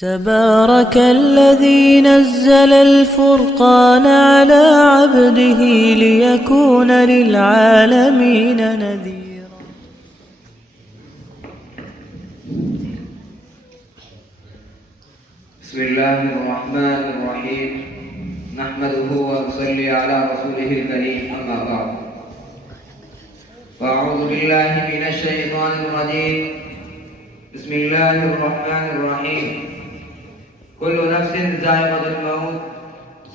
تبارك الذي نزل الفرقان على عبده ليكون للعالمين نذيرا. بسم الله الرحمن الرحيم نحمده ونصلي على رسوله الكريم أما بعد فأعوذ بالله من الشيطان الرجيم بسم الله الرحمن الرحيم كل نفس ذائقة الموت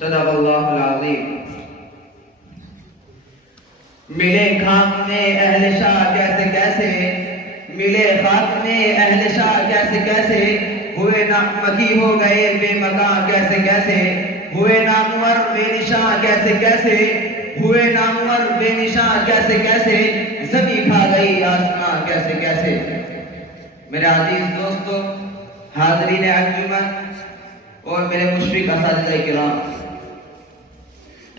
صدق الله العظيم. ملے خاک میں اہل شاہ کیسے کیسے، ملے خاک میں اہل شاہ کیسے کیسے، ہوئے نامکی ہو گئے بے مکان کیسے کیسے، ہوئے نامور بے نشان کیسے کیسے، ہوئے نامور بے نشان کیسے کیسے، زمین کھا گئی آسمان کیسے کیسے. میرے عزیز دوستو، حاضرین انجمن اور میرے مشفق اساتذہ کرام،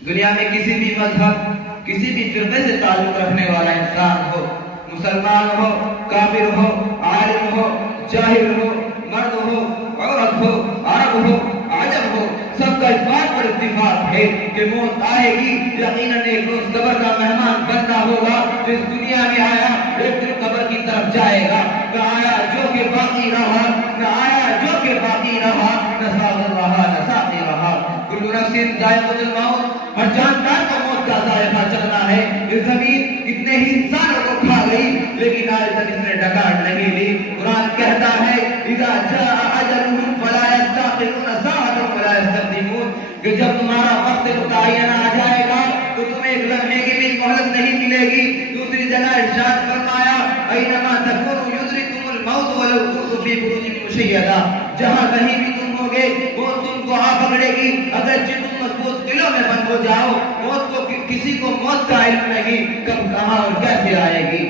دنیا میں کسی بھی مذہب، کسی بھی فرقے سے تعلق رکھنے والا انسان ہو، مسلمان ہو، کافر ہو، عالم ہو، جاہل ہو، مرد ہو، عورت ہو، عرب ہو، عجم ہو، سب کا اس بات پر اتفاق ہے کہ موت آئے گی. یقیناً ایک روز قبر کا مہمان بننا ہوگا. جو اس دنیا میں آیا ایک دن قبر کی طرف جائے گا. نہ آیا جو کہ باقی رہا، نہ آیا جو کہ باقی رہا، نہ ساغر رہا نہ ساقی رہا. کل نفس ذائقۃ الموت، ہر جاندار کو موت کا ذائقہ چکھنا ہے. یہ زمین اتنے ہی انسانوں کو کھا گئی لیکن آج تک اس نے ڈکاڑ نہیں لی. قرآن کہتا ہے اذا جاء اجلهم فلا يستأخرون ساعة ولا يستقدمون، کہ جب تمہارا وقت متعین آ جائے گا تو تمہیں ایک لمحے کی بھی مہلت نہیں ملے گی. دوسری جگہ ارشاد فرمایا اینما تکونوا یدرککم الموت ولو کنتم فی بروج مشیدہ، جہاں کہیں بھی تم ہوگے وہ تم کو آ پکڑے گی. اگرچہ تم مضبوط قلعوں میں بند ہو جاؤ، موت کو کسی کو موت کا علم نہیں کب کہاں اور کیسے آئے گی.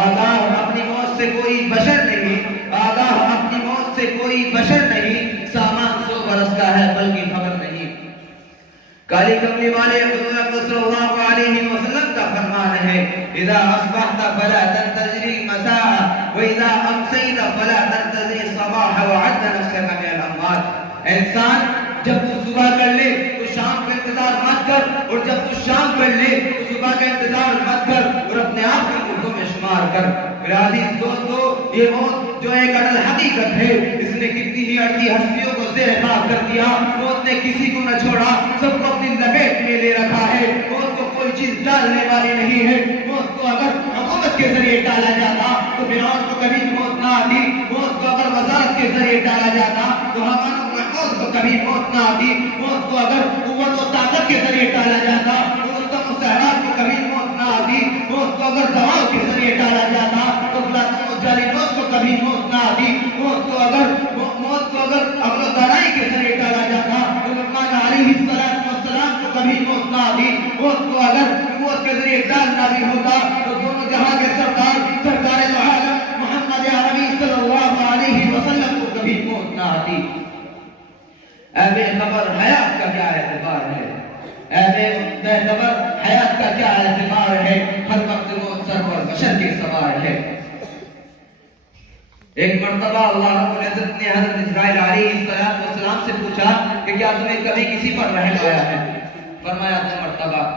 آگاہ اپنی موت سے کوئی بشر نہیں، آگاہ اپنی موت سے کوئی بشر نہیں. سامان 100 برس کا ہے بلکہ خبر نہیں. کالی کملی والے حضور صلی اللہ علیہ وسلم کا فرمان ہے اذا اصبحت فلا تنتظر المساء واذا امسيت فلا تنتظر الصباح وعد نفسك من الاموات. انسان جب تو صبح کر لے تو شام کا انتظار مت کر، اور جب تو شام کر لے تو صبح کا انتظار مت کر، اور اپنے آپ کو مردوں میں شمار کر. میرے عزیز دوستو، یہ موت جو ایک اٹل حقیقت ہے، اس نے کتنی ہی اڑتی ہستیوں کو زیر خاک کر دیا. موت نے کسی کو نہ چھوڑا، سب کو اپنی لپیٹ میں لے رکھا ہے. موت کو کوئی چیز ڈالنے والی نہیں ہے. موت کو اگر حکومت کے ذریعے ڈالا جاتا تو فرعون کو کبھی موت نہ آتی. موت کو اگر وزارت کے ذریعے ڈالا جاتا تو ہمارا موت کو کبھی موت نہ آتی. موت کو اگر قوت و طاقت کے ذریعے ڈالا جاتا تو رستم و سہراب کو کبھی موت نہ آتی. موت کو اگر دواؤں کے ذریعے ڈالا جاتا تو پلاطون و جالینوس کو کبھی موت نہ آتی. موت کو اگر عقل و دانائی کے ذریعے ڈالا جاتا تو لقمان علیہ السلام کو کبھی موت نہ آتی. موت کو اگر نبوت کے ذریعے ڈالنا بھی ہوتا تو دونوں جہاں کے سرکار دو عالم محمد عربی صلی اللہ علیہ وسلم کو کبھی موت نہ آتی. اے بے خبر حیات کا کیا اعتبار ہے، اے بے خبر حیات کا کیا اعتبار ہے. ہر وقت موت سر پر بشر کے سوار ہے. ایک مرتبہ اللہ رب العزت نے حضرت اسرائیل علیہ السلام سے پوچھا کہ کیا تمہیں کبھی کسی پر رحم آیا ہے؟ فرمایا 2 مرتبہ.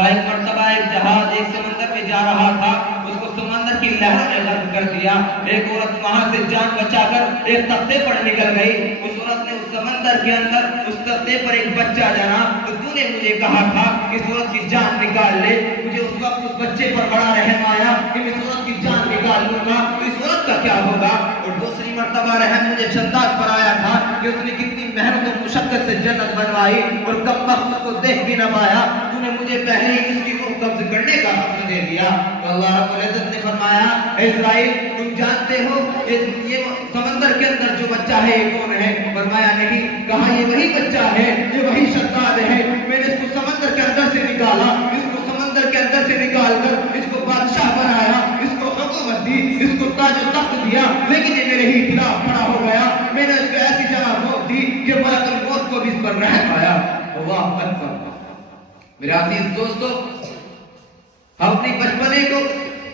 ایک مرتبہ ایک جہاز ایک سمندر میں جا رہا تھا، اس کو سمندر کی لہروں نے غرق کر دیا. ایک عورت وہاں سے جان بچا کر ایک تختے پر نکل گئی. اس عورت نے اس سمندر کے اندر اس تختے پر ایک بچہ جانا تو تو نے مجھے کہا تھا کہ اس عورت کی جان نکال لے. مجھے اس وقت اس بچے پر بڑا رحم آیا کہ میں اس عورت کی جان نکال لوں گا تو اس عورت کا کیا ہوگا. اور دوسری مرتبہ رحم مجھے شداد پر آیا تھا کہ اس نے کتنی محنت و مشقت سے جنت بنوائی اور کم وقت اس کو دیکھ بھی نہ پایا. تو نے مجھے پہلے ہی اس کی روح قبض کرنے کا حکم دے دیا. تو اللہ رب العزت نے فرمایا اے اسرائیل تم جانتے ہو یہ سمندر کے اندر جو بچہ ہے یہ کون ہے؟ فرمایا نہیں. کہا یہ وہی بچہ ہے، یہ وہی شداد ہے. میں نے اس کو سمندر کے اندر سے نکالا، اس کو سمندر کے اندر سے نکال کر اس کو بادشاہ بنایا، اس کو حکومت دی، اس کو تاج و تخت دیا، لیکن یہ میرے ہی خلاف کھڑا ہو گیا. میں نے اس کو ایسی جگہ موت دی کہ ملک الموت کو بھی اس پر رحم آیا. اللہ اکبر. میرے عزیز دوستو، ہم اپنی بچپنے کو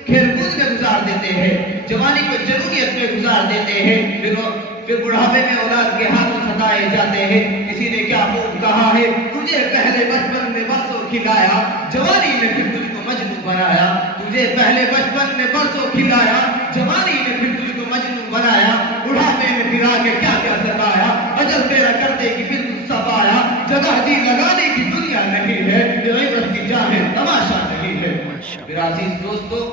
کھیل کود میں گزار دیتے ہیں، جوانی کو جنونیت میں گزار دیتے ہیں، پھر بڑھاپے میں اولاد کے ہاتھوں ستائے جاتے ہیں. کسی نے کیا خوب کہا ہے, تجھے پہلے بچپن میں برسوں کھلایا, جوانی میں پھر تجھ کو مجنون بنایا. تجھے پہلے بچپن میں برسوں کھلایا, جوانی میں پھر تجھ کو مجنون بنایا. بڑھاپے میں پھر آ کے کیا کیا ستایا, اجل تیرا کرتے کی بالکل صفایا. جگہ جی لگانے کی دنیا نہیں ہے, یہ عبرت کی جا ہے, تماشا نہیں ہے. میرا عزیز دوستو,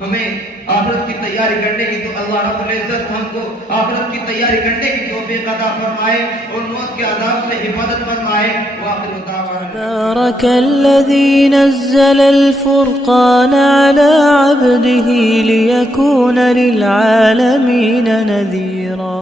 ہمیں آخرت کی تیاری کرنے کی تو اللہ رب العزت ہم کو آخرت کی تیاری کرنے کی توفیق عطا فرمائے اور موت کے عذاب سے حفاظت فرمائے. وآخر دعوانا تبارك الذي نزل الفرقان على عبده ليكون للعالمين نذيرا.